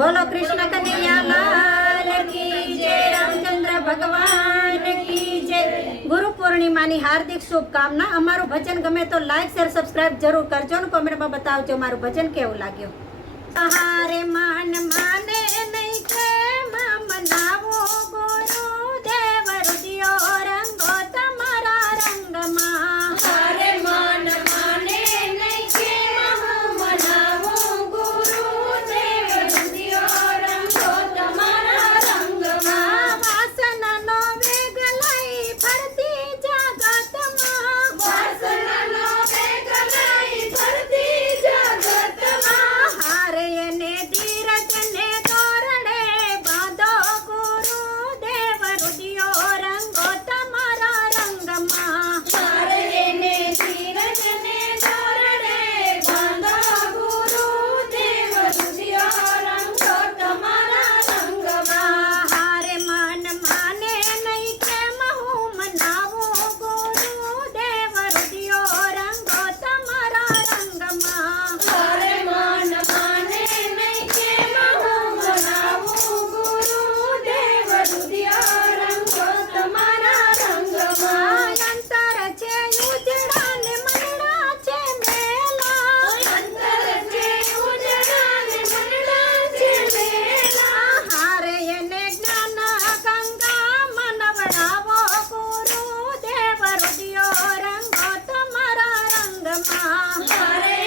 બોલો કૃષ્ણ કનૈયા લાલ કી જય, રામચંદ્ર ભગવાન કી જય. ગુરુ પૂર્ણિમાની હાર્દિક શુભકામના. અમારું ભજન ગમે તો લાઈક શેર સબસ્ક્રાઇબ જરૂર કરજો અને કોમેન્ટમાં બતાવજો મારું ભજન કેવું લાગ્યું. હારે માન માને નહીં કે મનાવો. Hare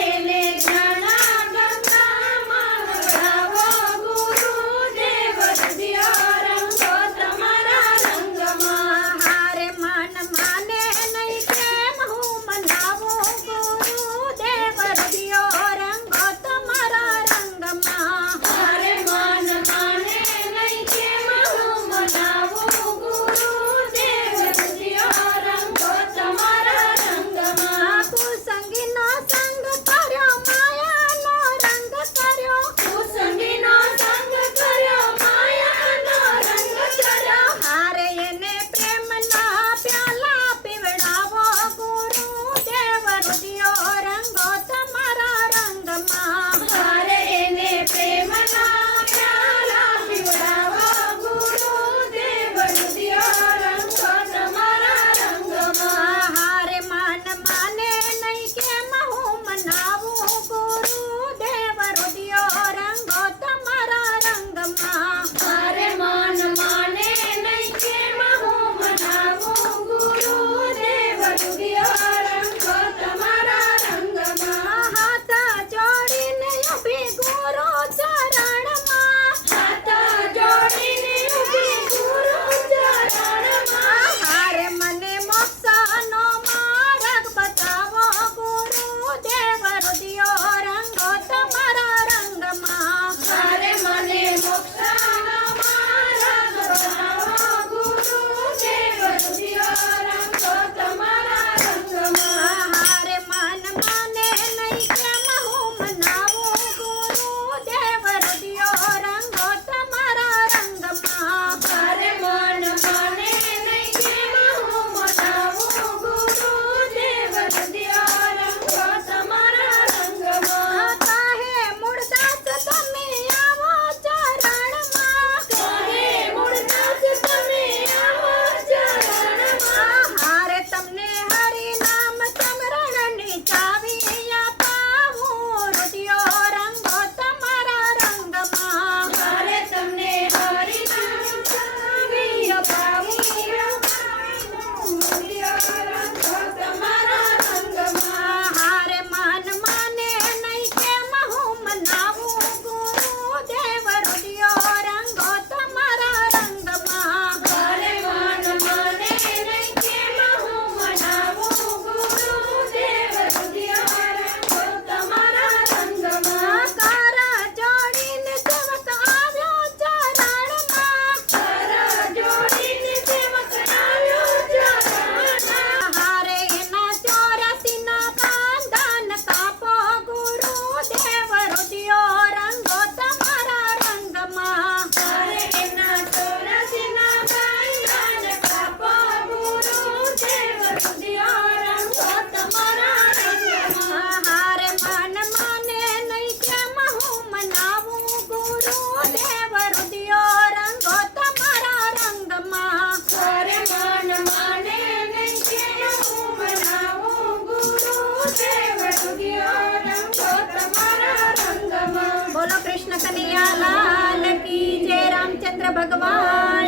કૃષ્ણ કનૈયા લાલ કી જય રામચંદ્ર ભગવાન